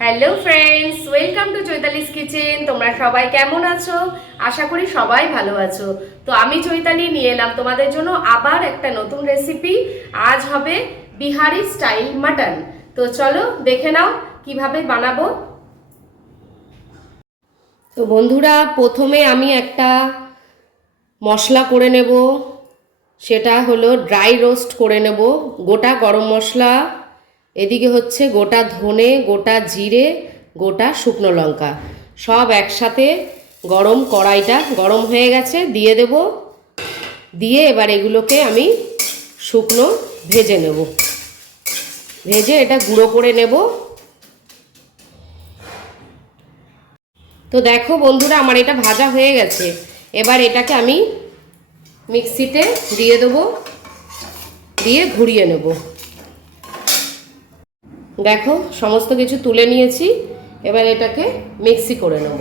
Hello friends welcome to Chaitali's kitchen তোমরা সবাই কেমন আছো? আশা করি সবাই ভালো আছো। তো আমি চৈতালি, নিয়ে এলাম তোমাদের জন্য আবার একটা নতুন রেসিপি আজ হবে বিহারি স্টাইল মাটন। তো চলো দেখে নাও কীভাবে বানাবো। তো বন্ধুরা, প্রথমে আমি একটা মশলা করে নেব। সেটা হলো ড্রাই রোস্ট করে নেব। গোটা গরম মশলা এদিকে হচ্ছে গোটা ধনে, গোটা জিরে, গোটা শুকনো লঙ্কা। সব একসাথে গরম কড়াইটা, গরম হয়ে গেছে, দিয়ে দেব। দিয়ে এবার এগুলোকে আমি শুকনো ভেজে নেব। ভেজে এটা গুঁড়ো করে নেব। তো দেখো বন্ধুরা, আমার এটা ভাজা হয়ে গেছে। এবার এটাকে আমি মিক্সিতে দিয়ে দেবো। দিয়ে ঘুরিয়ে নেব। দেখো, সমস্ত কিছু তুলে নিয়েছি, এবার এটাকে মিক্সি করে নেব।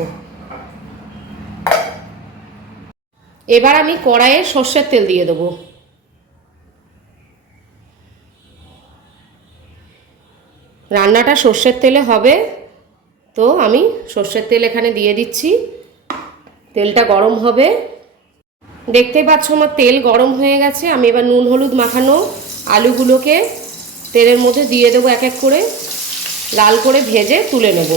এবার আমি কড়াইয়ে সর্ষের তেল দিয়ে দেবো। রান্নাটা সর্ষের তেলে হবে, তো আমি সর্ষের তেল এখানে দিয়ে দিচ্ছি। তেলটা গরম হবে। দেখতেই পাচ্ছ আমার তেল গরম হয়ে গেছে, আমি এবার নুন, হলুদ মাখানো আলুগুলোকে তেলের মধ্যে দিয়ে দেবো এক এক করে, লাল করে ভেজে তুলে নেব।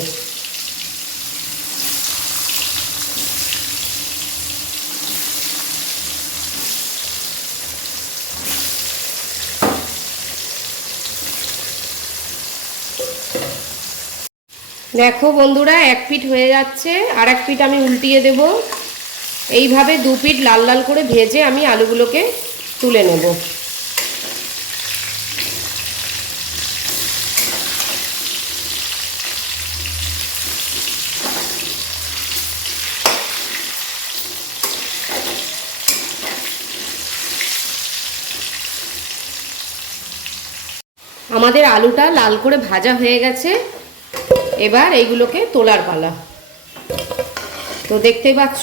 দেখো বন্ধুরা, এক পিঠ হয়ে যাচ্ছে আর এক পিঠ আমি উল্টিয়ে দেব। এইভাবে দু পিঠ লাল লাল করে ভেজে আমি আলুগুলোকে তুলে নেব। আমাদের আলুটা লাল করে ভাজা হয়ে গেছে। এবার এইগুলোকে তোলার পালা। তো দেখতেই পাচ্ছ,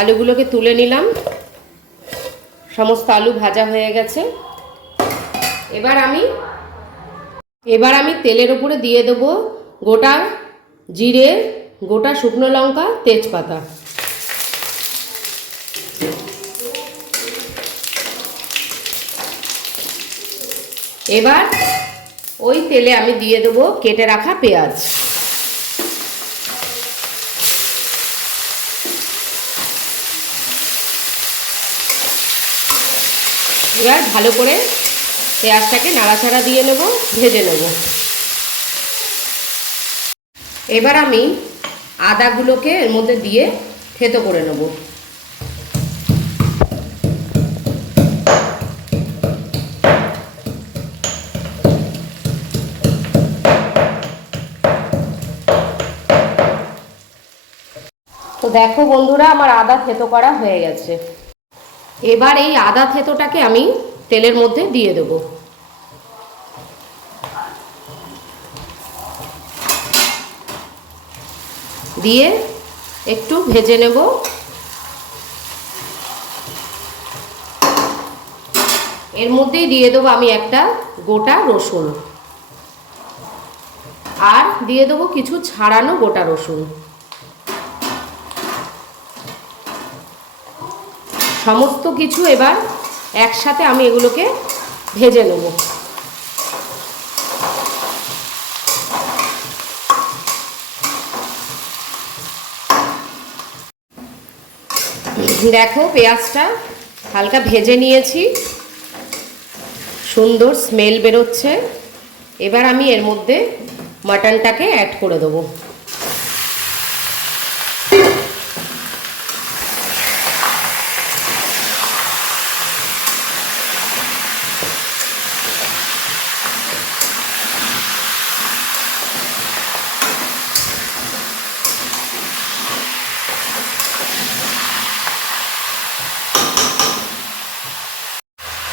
আলুগুলোকে তুলে নিলাম। সমস্ত আলু ভাজা হয়ে গেছে। এবার আমি এবার আমি তেলের উপরে দিয়ে দেব গোটা জিরে, গোটা শুকনো লঙ্কা, তেজপাতা। এবার ওই তেলে আমি দিয়ে দেবো কেটে রাখা পেঁয়াজ। এবার ভালো করে পেঁয়াজটাকে নাড়াচাড়া দিয়ে নেব, ভেজে নেব। এবার আমি আদাগুলোকে এর মধ্যে দিয়ে থেতো করে নেব। দেখো বন্ধুরা, আমার আদা থেতো করা হয়ে গেছে। এবার এই আদা থেতোটাকে আমি তেলের মধ্যে দিয়ে দেব। দিয়ে একটু ভেজে নেব। এর মধ্যেই দিয়ে দেবো আমি একটা গোটা রসুন। আর দিয়ে দেবো কিছু ছাড়ানো গোটা রসুন। সমস্ত কিছু এবার একসাথে আমি এগুলোকে ভেজে নেব। দেখো পেঁয়াজটা হালকা ভেজে নিয়েছি। সুন্দর স্মেল বেরোচ্ছে। এবার আমি এর মধ্যে মাটনটাকে অ্যাড করে দেবো।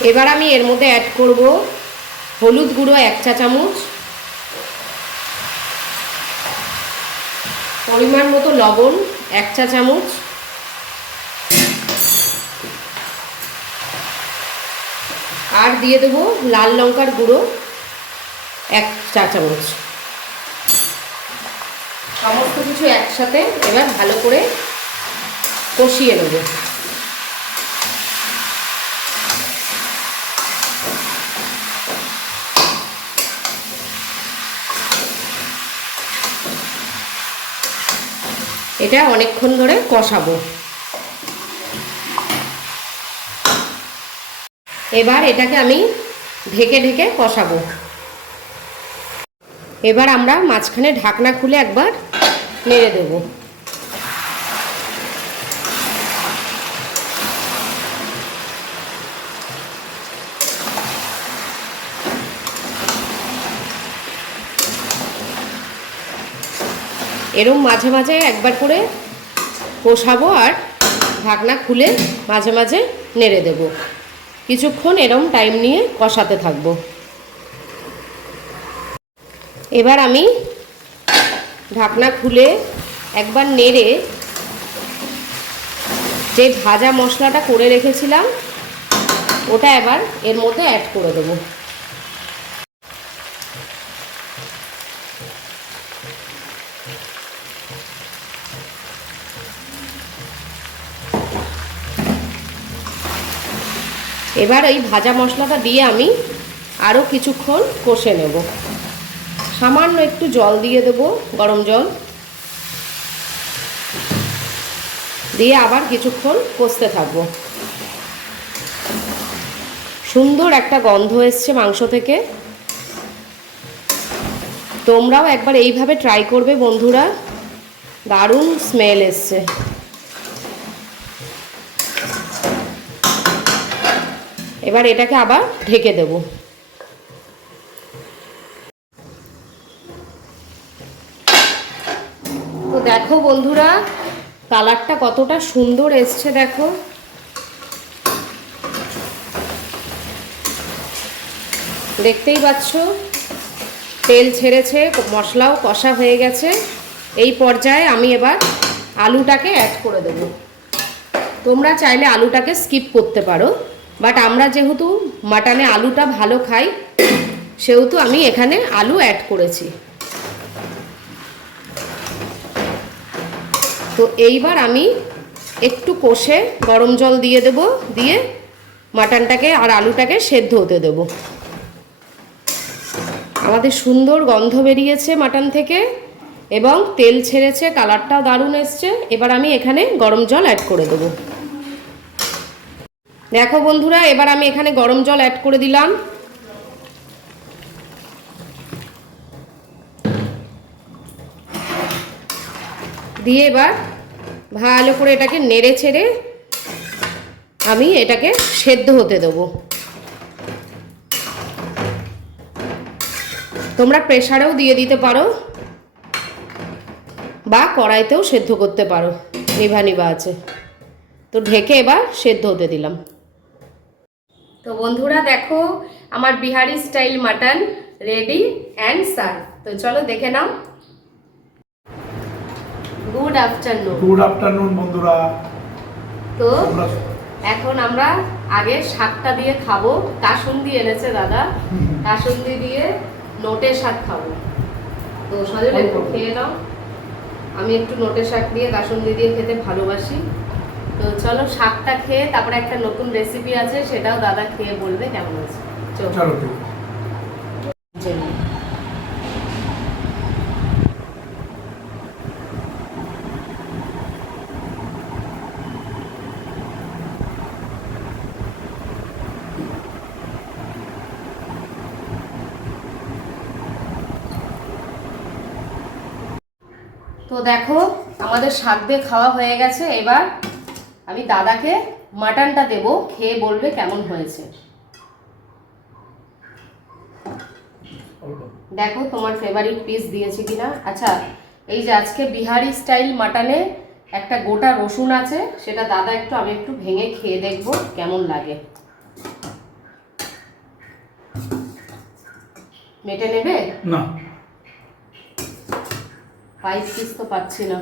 এবার আমি এর মধ্যে অ্যাড করব হলুদ গুঁড়ো এক চা চামচ, পরিমাণ মতো লবণ এক চা চামচ, আর দিয়ে দেবো লাল লঙ্কার গুঁড়ো এক চা চামচ। সমস্ত কিছু একসাথে এবার ভালো করে কষিয়ে নেব। এটা অনেকক্ষণ ধরে কষাবো। এবার এটাকে আমি ঢেকে ঢেকে কষাবো। এবার আমরা মাঝখানে ঢাকনা খুলে একবার নেড়ে দেব। এরম মাঝে মাঝে একবার করে কষাবো আর ঢাকনা খুলে মাঝে মাঝে নেড়ে দেব। কিছুক্ষণ এরম টাইম নিয়ে কষাতে থাকব। এবার আমি ঢাকনা খুলে একবার নেড়ে যে ভাজা মশলাটা করে রেখেছিলাম, ওটা এবার এর মধ্যে অ্যাড করে দেবো। এবার এই ভাজা মশলাটা দিয়ে আমি আরও কিছুক্ষণ কষে নেব। সামান্য একটু জল দিয়ে দেব, গরম জল। দিয়ে আবার কিছুক্ষণ কষতে থাকব। সুন্দর একটা গন্ধ এসছে মাংস থেকে। তোমরাও একবার এইভাবে ট্রাই করবে বন্ধুরা। দারুণ স্মেল এসছে। এবার এটাকে আবার ঢেকে দেবো। তো দেখো বন্ধুরা, কালারটা কতটা সুন্দর এসছে দেখো। দেখতেই পাচ্ছ, তেল ছেড়েছে, মশলাও কষা হয়ে গেছে। এই পর্যায়ে আমি এবার আলুটাকে অ্যাড করে দেব। তোমরা চাইলে আলুটাকে স্কিপ করতে পারো। বাট আমরা যেহেতু মাটনে আলুটা ভালো খাই, সেহেতু আমি এখানে আলু অ্যাড করেছি। তো এইবার আমি একটু কষে গরম জল দিয়ে দেব, দিয়ে মাটনটাকে আর আলুটাকে সেদ্ধ হতে দেব। আমাদের সুন্দর গন্ধ বেরিয়েছে মাটন থেকে এবং তেল ছেড়েছে, কালারটাও দারুণ এসছে। এবার আমি এখানে গরম জল অ্যাড করে দেব। দেখো বন্ধুরা, এবার আমি এখানে গরম জল অ্যাড করে দিলাম। দিয়ে এবার ভালো করে এটাকে নেড়ে ছেড়ে আমি এটাকে সেদ্ধ হতে দেবো। তোমরা প্রেশারেও দিয়ে দিতে পারো বা কড়াইতেও সেদ্ধ করতে পারো, নিভা নিভা আছে। তো ঢেকে এবার সেদ্ধ হতে দিলাম। তো বন্ধুরা দেখো আমার Bihari style mutton ready and serve তো চলো দেখে নাও। গুড আফটারনুন গুড আফটারনুন বন্ধুরা। তো এখন আমরা আগে শাকটা দিয়ে খাব। কাসুন্দি এনেছে দাদা। কাসুন্দি দিয়ে নোটের শাক খাব। তো সজল খেয়ে নাও। আমি একটু নোটের শাক দিয়ে কাসুন্দি দিয়ে খেতে ভালোবাসি। তো চলো শাকটা খেয়ে তারপরে একটা নতুন রেসিপি আছে সেটাও দাদা খেয়ে বলবে কেমন আছে চলো। তো দেখো আমাদের শাক দিয়ে খাওয়া হয়ে গেছে। এবার আমি দাদাকে মাটনটা দেবো খেয়ে বলবে কেমন হয়েছে। দেখো তোমার ফেভারিট পিস দিয়েছি কিনা। আচ্ছা এই যে আজকে বিহারি স্টাইল মাটনে একটা গোটা রসুন আছে সেটা দাদা একটু আমি একটু ভেঙে খেয়ে দেখব কেমন লাগে। মেটে নেবে? না। পাইপ পিস তো পাচ্ছি না।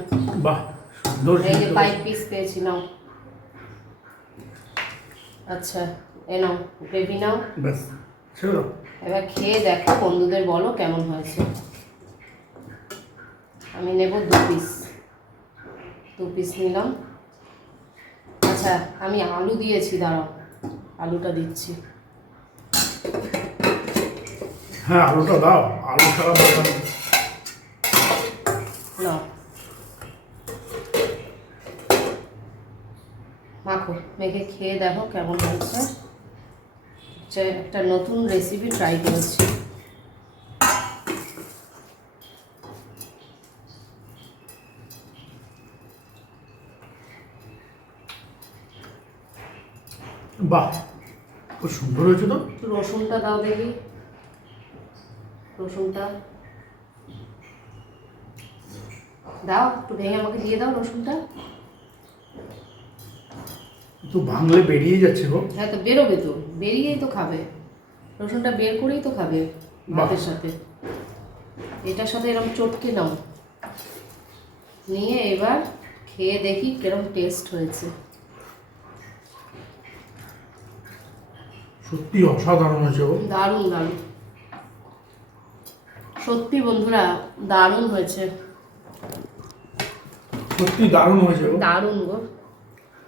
বাহ এই যে। পাইপ পিস পেয়েছি নাও। আচ্ছা এ নাও গ্রেভি নাও। ব্যাস এবার খেয়ে দেখো বন্ধুদের বলো কেমন হয়েছে। আমি নেব দু পিস দু পিস নিলাম। আচ্ছা আমি আলু দিয়েছি দাঁড়াও আলুটা দিচ্ছি। হ্যাঁ আলুটা দাও আলু ছাড়া দরকার নেই। নাও মাখো মেখে খেয়ে দেখো কেমন হয়েছে। একটা নতুন রেসিপি ট্রাই করেছি। বাহ খুব সুন্দর হয়েছে তো। রসুনটা দাও দেখি। রসুনটা। দাও একটু ভেঙে আমাকে দিয়ে দাও রসুনটা। তো ভাঙলে বেরিয়ে যাচ্ছে গো। হ্যাঁ তো বেরোবে তো। বেরিয়েই তো খাবে। রসুনটা বের করেই তো খাবে ভাতের সাথে। এটার সাথে এরকম চটকে নাও। নিয়ে এবার খেয়ে দেখি কিরম টেস্ট হয়েছে। সত্যি অসাধারণ হয়েছে গো। দারুণ দারুণ। সত্যি বন্ধুরা দারুণ হয়েছে। সত্যি দারুণ হয়েছে গো। দারুণ গো।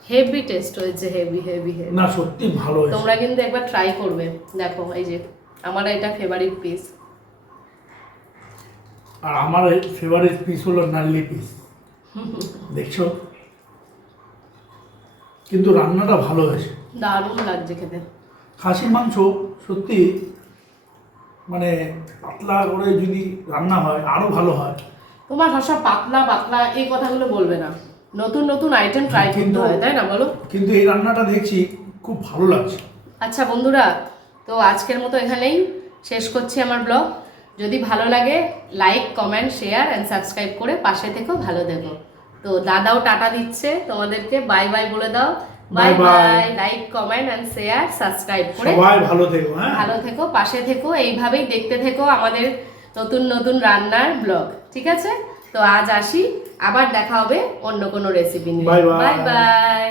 হেভি টেস্ট হয়েছে হেভি হেভি হেভি না সত্যি ভালো হয়েছে। তোমরা কিন্তু একবার ট্রাই করবে। দেখো এই যে আমার এটা ফেভারিট পিস আর আমার ফেভারিট পিস হলো নাল্লি পিস দেখছ? কিন্তু রান্নাটা ভালো হয়েছে। দারুণ লাগছে খেতে। খাসির মাংস সত্যি মানে পাতলা করে যদি রান্না হয় আরও ভালো হয়। তোমার সব পাতলা পাতলা এই কথাগুলো বলবে না। নতুন নতুন আইটেম ট্রাই করতে হয় তাই না বলো? কিন্তু এই রান্নাটা দেখছি খুব ভালো লাগছে। আচ্ছা বন্ধুরা তো আজকের মতো এখানেই শেষ করছি আমার ব্লগ। যদি ভালো লাগে like comment share and subscribe করে পাশে থেকো ভালো দেখো তো দাদাও টাটা দিচ্ছে তোমাদেরকে বাই বাই বলে দাও। Bye. Bye like comment and share subscribe করে সবাই ভালো থেকো হ্যাঁ। ভালো থেকো পাশে থেকো এইভাবেই দেখতে থেকো আমাদের নতুন নতুন রান্নার ব্লগ ঠিক আছে? তো আজ আসি। আবার দেখা হবে অন্য কোনো রেসিপি নিয়ে. Bye bye